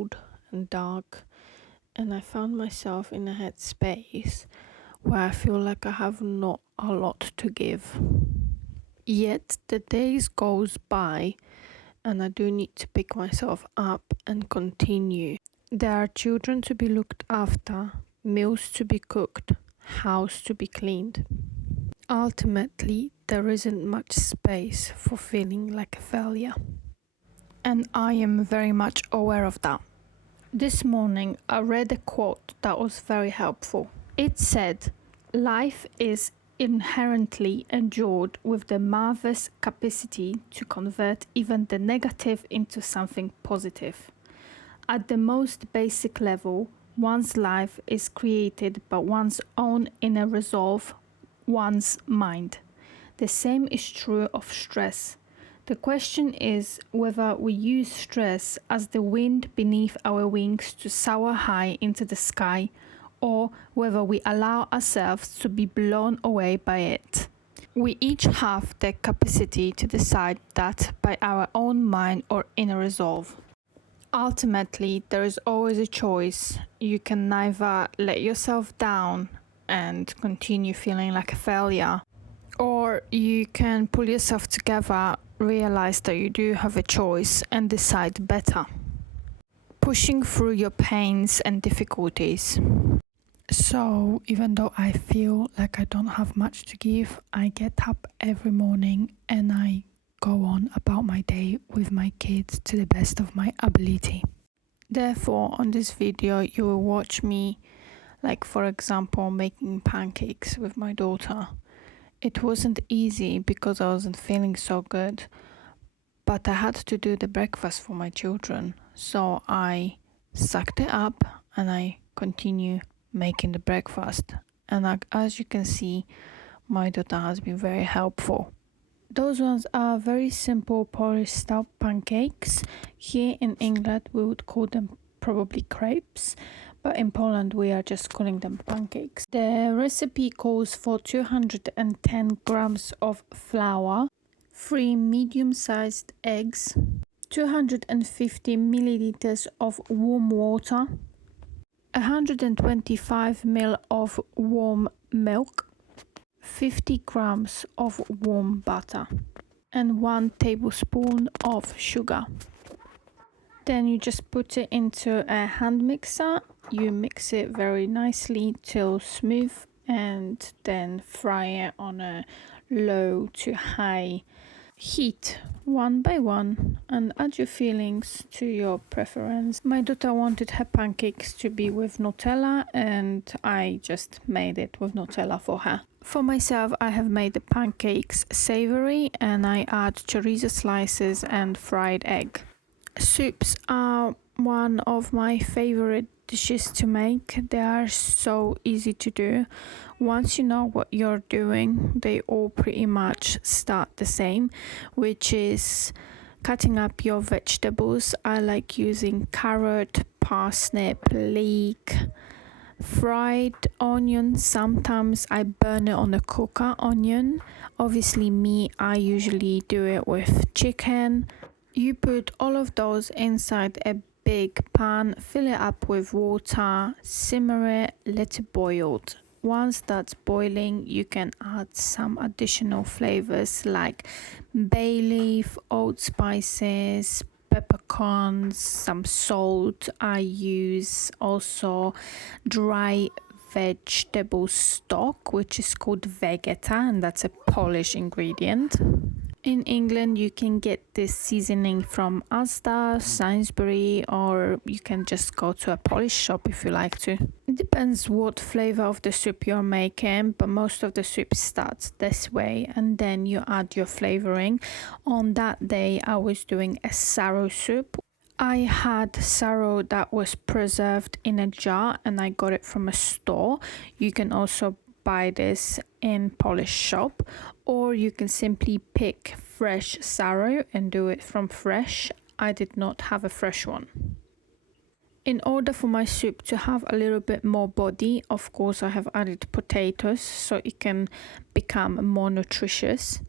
cold and dark, and I found myself in a headspace where I feel like I have not a lot to give. Yet the days goes by and I do need to pick myself up and continue. There are children to be looked after, meals to be cooked, house to be cleaned. Ultimately, there isn't much space for feeling like a failure. And I am very much aware of that. This morning, I read a quote that was very helpful. It said, "Life is inherently endured with the marvelous capacity to convert even the negative into something positive. At the most basic level, one's life is created by one's own inner resolve, one's mind. The same is true of stress. The question is whether we use stress as the wind beneath our wings to soar high into the sky, or whether we allow ourselves to be blown away by it. We each have the capacity to decide that by our own mind or inner resolve. Ultimately, there is always a choice. You can neither let yourself down and continue feeling like a failure, or you can pull yourself together, realize that you do have a choice, and decide better. Pushing through your pains and difficulties. So, even though I feel like I don't have much to give, I get up every morning and I go on about my day with my kids to the best of my ability. Therefore, on this video, you will watch me, like for example, making pancakes with my daughter. It wasn't easy because I wasn't feeling so good, but I had to do the breakfast for my children. So I sucked it up and I continue making the breakfast. And as you can see, my daughter has been very helpful. Those ones are very simple Polish style pancakes. Here in England, we would call them probably crepes, but in Poland, we are just calling them pancakes. The recipe calls for 210 grams of flour, 3 medium-sized eggs, 250 milliliters of warm water, 125 ml of warm milk, 50 grams of warm butter, and 1 tablespoon of sugar. Then you just put it into a hand mixer. You mix it very nicely till smooth, and then fry it on a low to high heat one by one, and add your fillings to your preference. My daughter wanted her pancakes to be with Nutella, and I just made it with Nutella for her. For myself, I have made the pancakes savory, and I add chorizo slices and fried egg. Soups are one of my favorite dishes to make. They are so easy to do. Once you know what you're doing, they all pretty much start the same, which is cutting up your vegetables. I like using carrot, parsnip, leek, fried onion. Sometimes I burn it on the cooker onion. Obviously I usually do it with chicken. You put all of those inside a big pan, fill it up with water, simmer it, let it boil. Once that's boiling, you can add some additional flavors like bay leaf, old spices, peppercorns, some salt. I use also dry vegetable stock, which is called vegeta, and that's a Polish ingredient. In England, you can get this seasoning from Asda, Sainsbury, or you can just go to a Polish shop if you like to. It depends what flavor of the soup you're making, but most of the soup starts this way, and then you add your flavoring. On that day, I was doing a sarro soup. I had sarro that was preserved in a jar, and I got it from a store. You can also buy this in Polish shop, or you can simply pick fresh sarro and do it from fresh. I did not have a fresh one. In order for my soup to have a little bit more body, of course I have added potatoes so it can become more nutritious.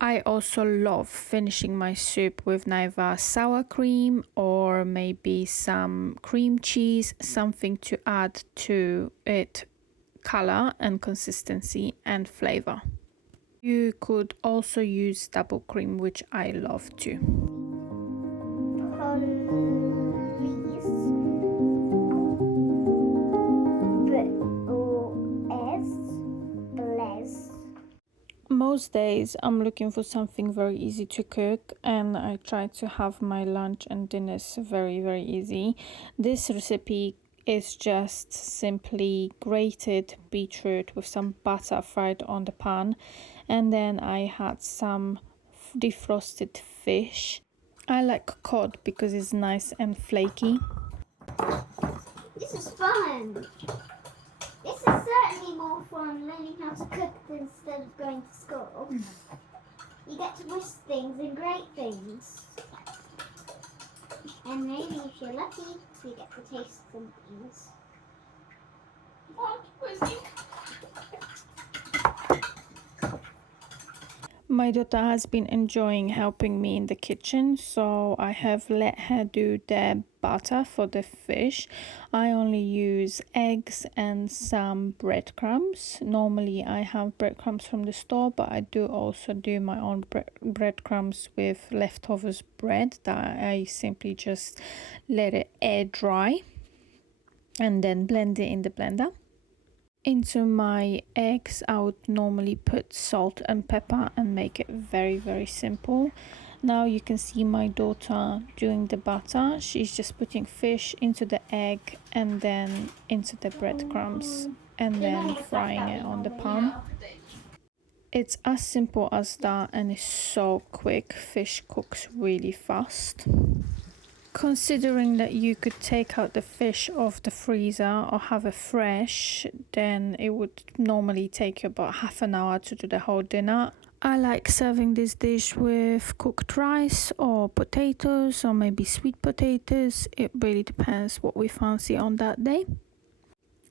I also love finishing my soup with either sour cream or maybe some cream cheese, something to add to it color and consistency and flavor. You could also use double cream, which I love too. Most days I'm looking for something very easy to cook, and I try to have my lunch and dinners very easy. This recipe is just simply grated beetroot with some butter fried on the pan, and then I had some defrosted fish. I like cod because it's nice and flaky. This is fun. This is certainly more fun learning how to cook instead of going to school. You get to whisk things and grate things. And maybe if you're lucky, you get to taste some things. My daughter has been enjoying helping me in the kitchen, so I have let her do the butter for the fish. I only use eggs and some breadcrumbs. Normally I have breadcrumbs from the store, but I do also do my own breadcrumbs with leftovers bread that I simply just let it air dry and then blend it in the blender. Into my eggs, I would normally put salt and pepper and make it very simple. Now you can see my daughter doing the butter. She's just putting fish into the egg and then into the breadcrumbs and then frying it on the pan. It's as simple as that, and it's so quick. Fish cooks really fast. Considering that you could take out the fish off the freezer or have it fresh, then it would normally take you about half an hour to do the whole dinner. I like serving this dish with cooked rice or potatoes or maybe sweet potatoes. It really depends what we fancy on that day.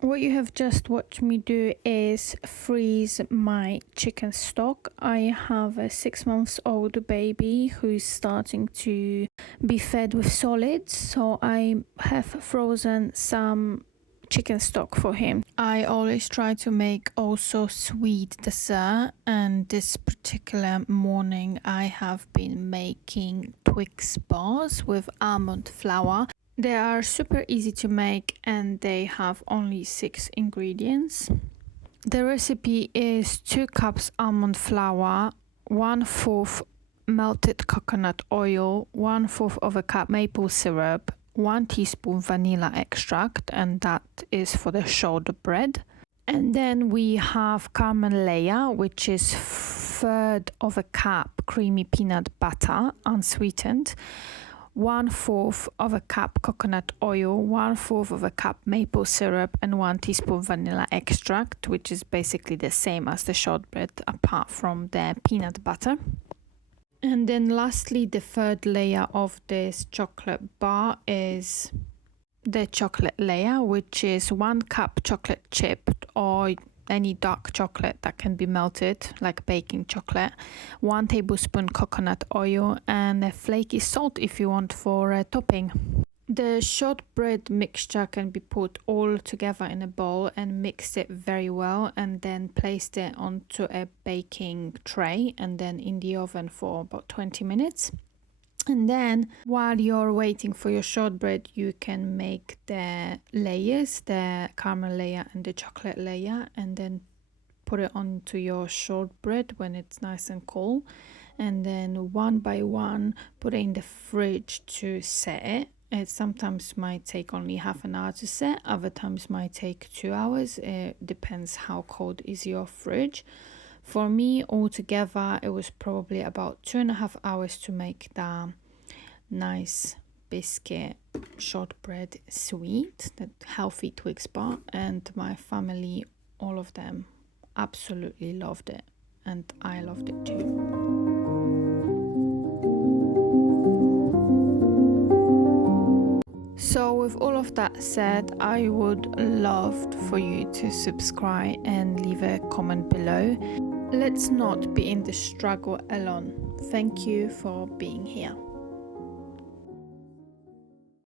What you have just watched me do is freeze my chicken stock. I have a 6 months old baby who is starting to be fed with solids, so I have frozen some chicken stock for him. I always try to make also sweet dessert, and this particular morning I have been making Twix bars with almond flour. They are super easy to make and they have only 6 ingredients. The recipe is 2 cups almond flour, 1/4 melted coconut oil, 1/4 of a cup maple syrup, 1 teaspoon vanilla extract, and that is for the shortbread. And then we have caramel, which is 1/3 of a cup creamy peanut butter, unsweetened, 1/4 of a cup coconut oil, 1/4 of a cup maple syrup, and 1 teaspoon vanilla extract, which is basically the same as the shortbread apart from the peanut butter. And then lastly, the 3rd layer of this chocolate bar is the chocolate layer, which is 1 cup chocolate chip or any dark chocolate that can be melted, like baking chocolate, 1 tablespoon coconut oil, and a flaky salt if you want for a topping. The shortbread mixture can be put all together in a bowl and mixed it very well, and then placed it onto a baking tray and then in the oven for about 20 minutes. And then while you're waiting for your shortbread, you can make the layers, the caramel layer and the chocolate layer, and then put it onto your shortbread when it's nice and cold. And then one by one, put it in the fridge to set it. It sometimes might take only half an hour to set, other times might take 2 hours. It depends how cold is your fridge. For me, altogether, it was probably about 2.5 hours to make the nice biscuit shortbread sweet, that healthy Twix bar, and my family, all of them, absolutely loved it, and I loved it too. So with all of that said, I would love for you to subscribe and leave a comment below. Let's not be in the struggle alone. Thank you for being here.